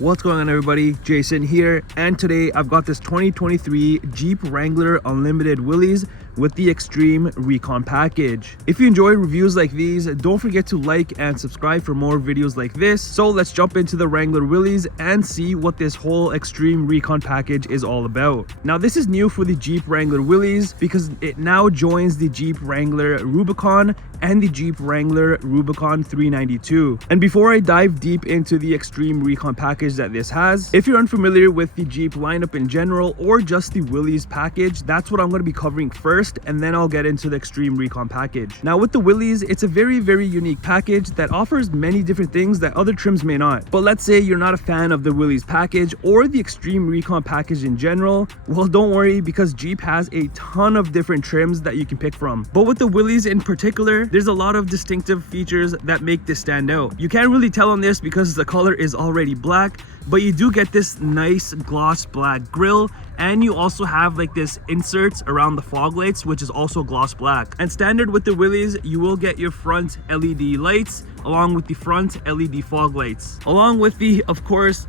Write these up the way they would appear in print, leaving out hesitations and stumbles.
What's going on, everybody? Jason here, and today I've got this 2023 Jeep Wrangler Unlimited Willys with the Xtreme Recon Package. If you enjoy reviews like these, don't forget to like and subscribe for more videos like this. So let's jump into the Wrangler Willys and see what this whole Xtreme Recon Package is all about. Now, this is new for the Jeep Wrangler Willys because it now joins the Jeep Wrangler Rubicon and the Jeep Wrangler Rubicon 392. And before I dive deep into the Xtreme Recon Package that this has, if you're unfamiliar with the Jeep lineup in general or just the Willys package, that's what I'm going to be covering first, and then I'll get into the Xtreme Recon Package. Now, with the Willys, it's a very unique package that offers many different things that other trims may not. But let's say you're not a fan of the Willys package or the Xtreme Recon Package in general, well, don't worry, because Jeep has a ton of different trims that you can pick from. But with the Willys in particular, there's a lot of distinctive features that make this stand out. You can't really tell on this because the color is already black, but you do get this nice gloss black grille, and you also have like this inserts around the fog lights, which is also gloss black. And standard with the Willys, you will get your front LED lights along with the front LED fog lights, along with the, of course,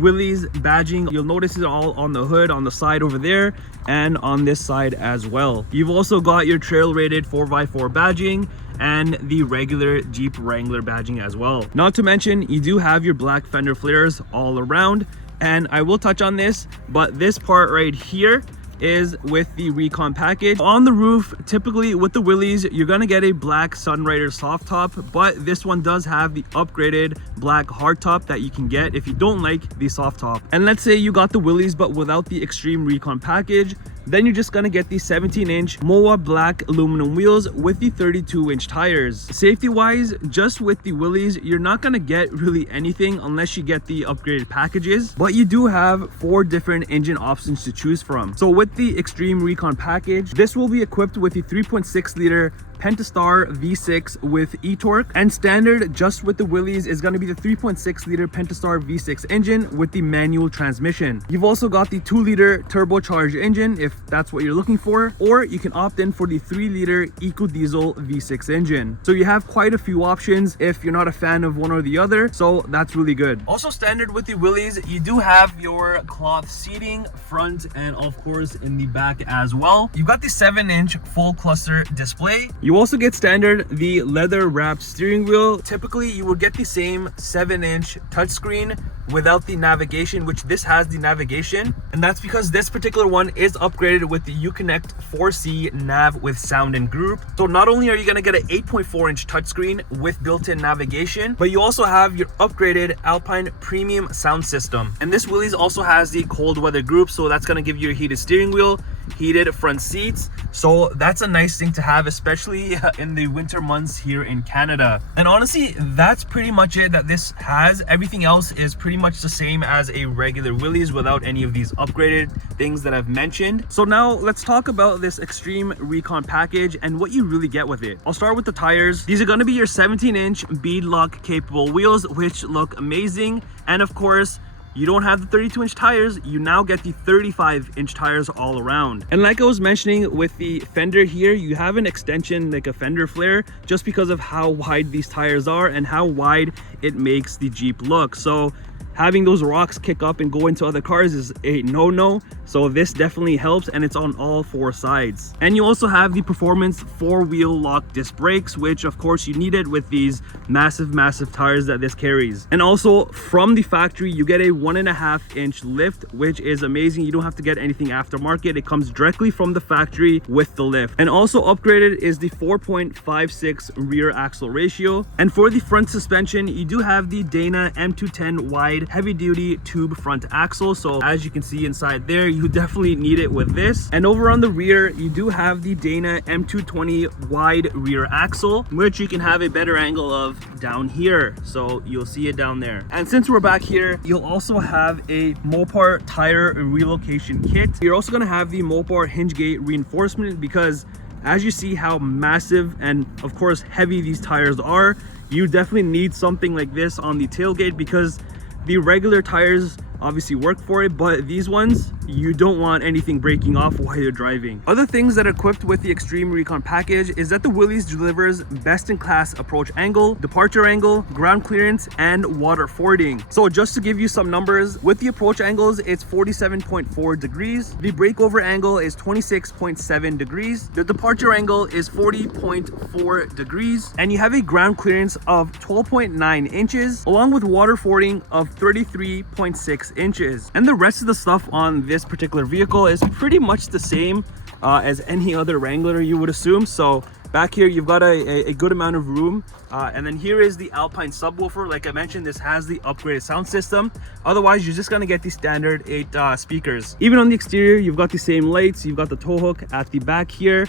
Willys badging. You'll notice it all on the hood, on the side over there, and on this side as well. You've also got your trail rated 4x4 badging and the regular Jeep Wrangler badging as well. Not to mention, you do have your black fender flares all around, and I will touch on this, but this part right here is with the Recon Package. On the roof, typically with the Willys, you're gonna get a black Sunrider soft top, but this one does have the upgraded black hard top that you can get if you don't like the soft top. And let's say you got the Willys but without the Xtreme Recon Package, then you're just gonna get the 17-inch MOA black aluminum wheels with the 32-inch tires. Safety wise, just with the Willys, you're not gonna get really anything unless you get the upgraded packages, but you do have 4 different engine options to choose from. So with the Xtreme Recon Package, this will be equipped with the 3.6 liter Pentastar V6 with eTorque, and standard just with the Willys is going to be the 3.6 liter Pentastar V6 engine with the manual transmission. You've also got the 2 liter turbocharged engine if that's what you're looking for, or you can opt in for the 3 liter eco diesel V6 engine. So you have quite a few options if you're not a fan of one or the other, so that's really good. Also standard with the Willys, you do have your cloth seating front and of course in the back as well. You've got the 7-inch full cluster display. You also get standard the leather wrapped steering wheel. Typically you will get the same 7-inch touchscreen without the navigation, which this has the navigation, and that's because this particular one is upgraded with the Uconnect 4C nav with sound and group. So not only are you going to get an 8.4-inch touchscreen with built-in navigation, but you also have your upgraded Alpine premium sound system. And this Willys also has the cold weather group, so that's going to give you a heated steering wheel, heated front seats, so that's a nice thing to have, especially in the winter months here in Canada. And honestly, that's pretty much it that this has. Everything else is pretty much the same as a regular Willys without any of these upgraded things that I've mentioned. So now let's talk about this Xtreme Recon Package and what you really get with it. I'll start with the tires. These are going to be your 17-inch bead lock capable wheels, which look amazing. And of course, you don't have the 32-inch tires, you now get the 35-inch tires all around. And like I was mentioning with the fender here, you have an extension like a fender flare just because of how wide these tires are and how wide it makes the Jeep look. So having those rocks kick up and go into other cars is a no-no, so this definitely helps, and it's on all 4 sides. And you also have the performance 4-wheel lock disc brakes, which of course you needed with these massive tires that this carries. And also from the factory you get a 1.5-inch lift, which is amazing. You don't have to get anything aftermarket, it comes directly from the factory with the lift. And also upgraded is the 4.56 rear axle ratio. And for the front suspension, you do have the Dana M210 wide heavy duty tube front axle, so as you can see inside there, you definitely need it with this. And over on the rear, you do have the Dana M220 wide rear axle, which you can have a better angle of down here, so you'll see it down there. And since we're back here, you'll also have a Mopar tire relocation kit. You're also going to have the Mopar hinge gate reinforcement because as you see how massive and of course heavy these tires are, you definitely need something like this on the tailgate because the regular tires obviously work for it, but these ones you don't want anything breaking off while you're driving. Other things that are equipped with the Xtreme Recon package is that the Willys delivers best-in-class approach angle, departure angle, ground clearance, and water fording. So just to give you some numbers, with the approach angles, it's 47.4 degrees. The breakover angle is 26.7 degrees. The departure angle is 40.4 degrees. And you have a ground clearance of 12.9 inches, along with water fording of 33.6 inches. And the rest of the stuff on this particular vehicle is pretty much the same as any other Wrangler, you would assume. So back here you've got a good amount of room, and then here is the Alpine subwoofer. Like I mentioned, this has the upgraded sound system. Otherwise, you're just gonna get the standard 8 speakers. Even on the exterior, you've got the same lights. You've got the tow hook at the back here,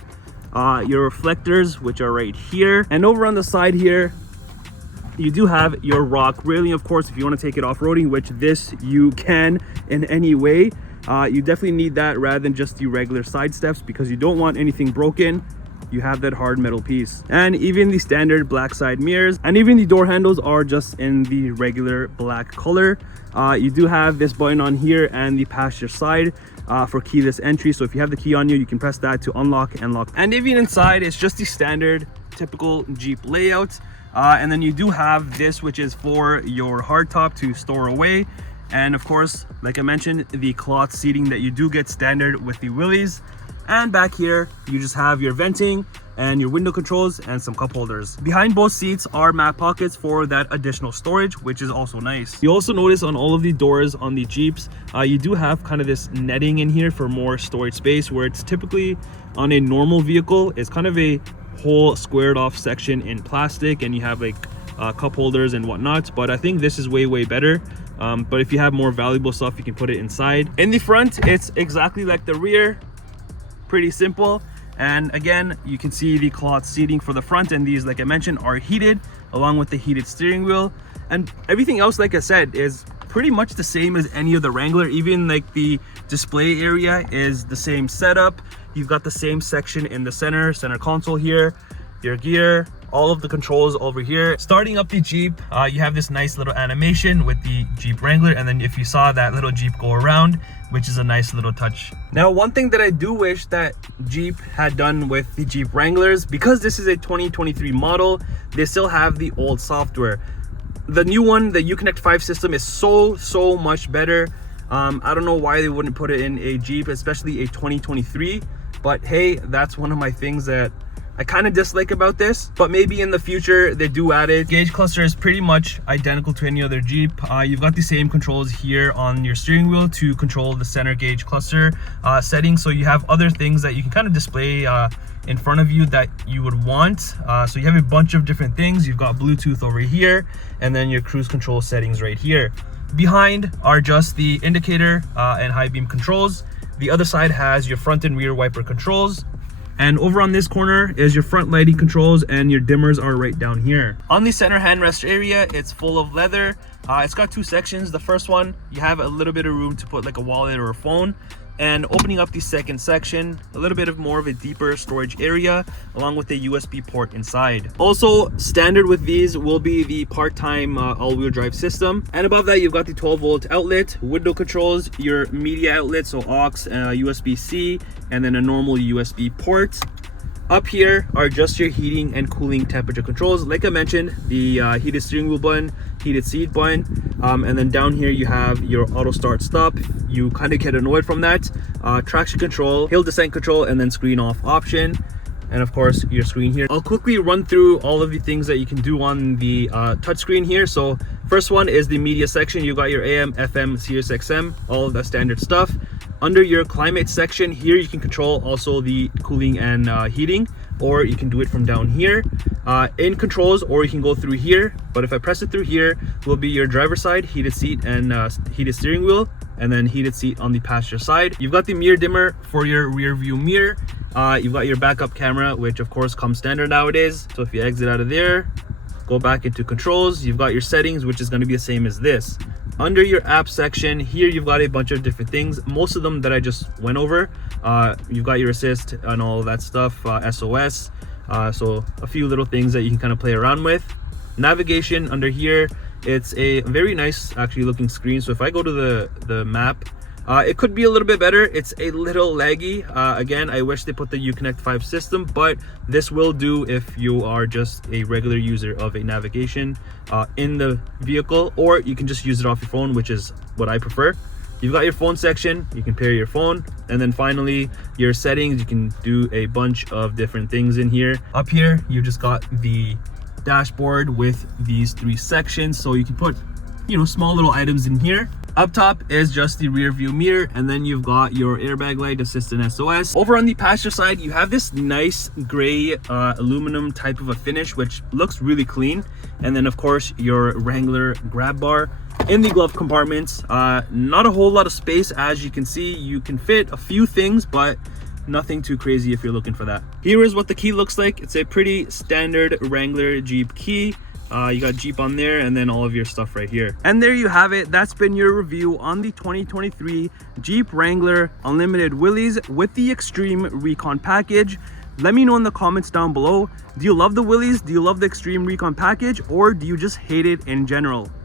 your reflectors, which are right here, and over on the side here you do have your rock railing. Of course, if you want to take it off-roading, which this you can in any way, you definitely need that rather than just the regular side steps, because you don't want anything broken. You have that hard metal piece. And even the standard black side mirrors, and even the door handles are just in the regular black color. You do have this button on here and the passenger side for keyless entry. So if you have the key on you can press that to unlock and lock. And even inside, it's just the standard typical Jeep layout. And then you do have this, which is for your hardtop to store away. And of course, like I mentioned, the cloth seating that you do get standard with the Willys. And back here, you just have your venting and your window controls and some cup holders. Behind both seats are map pockets for that additional storage, which is also nice. You also notice on all of the doors on the Jeeps, you do have kind of this netting in here for more storage space, where it's typically on a normal vehicle, it's kind of a whole squared off section in plastic, and you have like cup holders and whatnot. But I think this is way better. But if you have more valuable stuff, you can put it inside. In the front, it's exactly like the rear, pretty simple. And again, you can see the cloth seating for the front, and these, like I mentioned, are heated, along with the heated steering wheel. And everything else, like I said, is pretty much the same as any of the Wrangler. Even like the display area is the same setup. You've got the same section in the center console here, your gear, all of the controls over here. Starting up the Jeep, you have this nice little animation with the Jeep Wrangler, and then if you saw that little Jeep go around, which is a nice little touch. Now, one thing that I do wish that Jeep had done with the Jeep Wranglers, because this is a 2023 model, they still have the old software. The new one, the Uconnect 5 system, is so much better. I don't know why they wouldn't put it in a Jeep, especially a 2023. But hey, that's one of my things that I kind of dislike about this, but maybe in the future they do add it. Gauge cluster is pretty much identical to any other Jeep. You've got the same controls here on your steering wheel to control the center gauge cluster settings. So you have other things that you can kind of display in front of you that you would want. So you have a bunch of different things. You've got Bluetooth over here, and then your cruise control settings right here. Behind are just the indicator and high beam controls. The other side has your front and rear wiper controls. And over on this corner is your front lighting controls, and your dimmers are right down here. On the center handrest area, it's full of leather. It's got 2 sections. The first one, you have a little bit of room to put like a wallet or a phone. And opening up the second section, a little bit of more of a deeper storage area, along with a USB port inside. Also, standard with these will be the part-time all-wheel drive system. And above that, you've got the 12-volt outlet, window controls, your media outlet, so aux, USB-C, and then a normal USB port. Up here are just your heating and cooling temperature controls. Like I mentioned, the heated steering wheel button, heated seat button, and then down here you have your auto start stop. You kind of get annoyed from that. Traction control, hill descent control, and then screen off option. And of course your screen here. I'll quickly run through all of the things that you can do on the touchscreen here. So first one is the media section. You got your AM, FM, Sirius XM, all of that standard stuff. Under your climate section here, you can control also the cooling and heating, or you can do it from down here in controls, or you can go through here. But if I press it through here, will be your driver's side, heated seat, and heated steering wheel, and then heated seat on the passenger side. You've got the mirror dimmer for your rear view mirror. You've got your backup camera, which of course comes standard nowadays. So if you exit out of there, go back into controls, you've got your settings, which is going to be the same as this. Under your app section here, you've got a bunch of different things, most of them that I just went over. You've got your assist and all of that stuff, SOS, so a few little things that you can kind of play around with. Navigation under here, it's a very nice actually looking screen. So if I go to the map, It could be a little bit better. It's a little laggy. Again, I wish they put the Uconnect 5 system, but this will do if you are just a regular user of a navigation in the vehicle, or you can just use it off your phone, which is what I prefer. You've got your phone section, you can pair your phone, and then finally your settings. You can do a bunch of different things in here. Up here, you just got the dashboard with these 3 sections, so you can put, you know, small little items in here. Up top is just the rear view mirror, and then you've got your airbag light, assist and SOS. Over on the passenger side, you have this nice gray aluminum type of a finish, which looks really clean. And then of course your Wrangler grab bar. In the glove compartments, not a whole lot of space. As you can see, you can fit a few things, but nothing too crazy if you're looking for that. Here is what the key looks like. It's a pretty standard Wrangler Jeep key. You got Jeep on there, and then all of your stuff right here. And there you have it. That's been your review on the 2023 Jeep Wrangler Unlimited Willys with the Xtreme Recon package. Let me know in the comments down below. Do you love the Willys? Do you love the Xtreme Recon package? Or do you just hate it in general?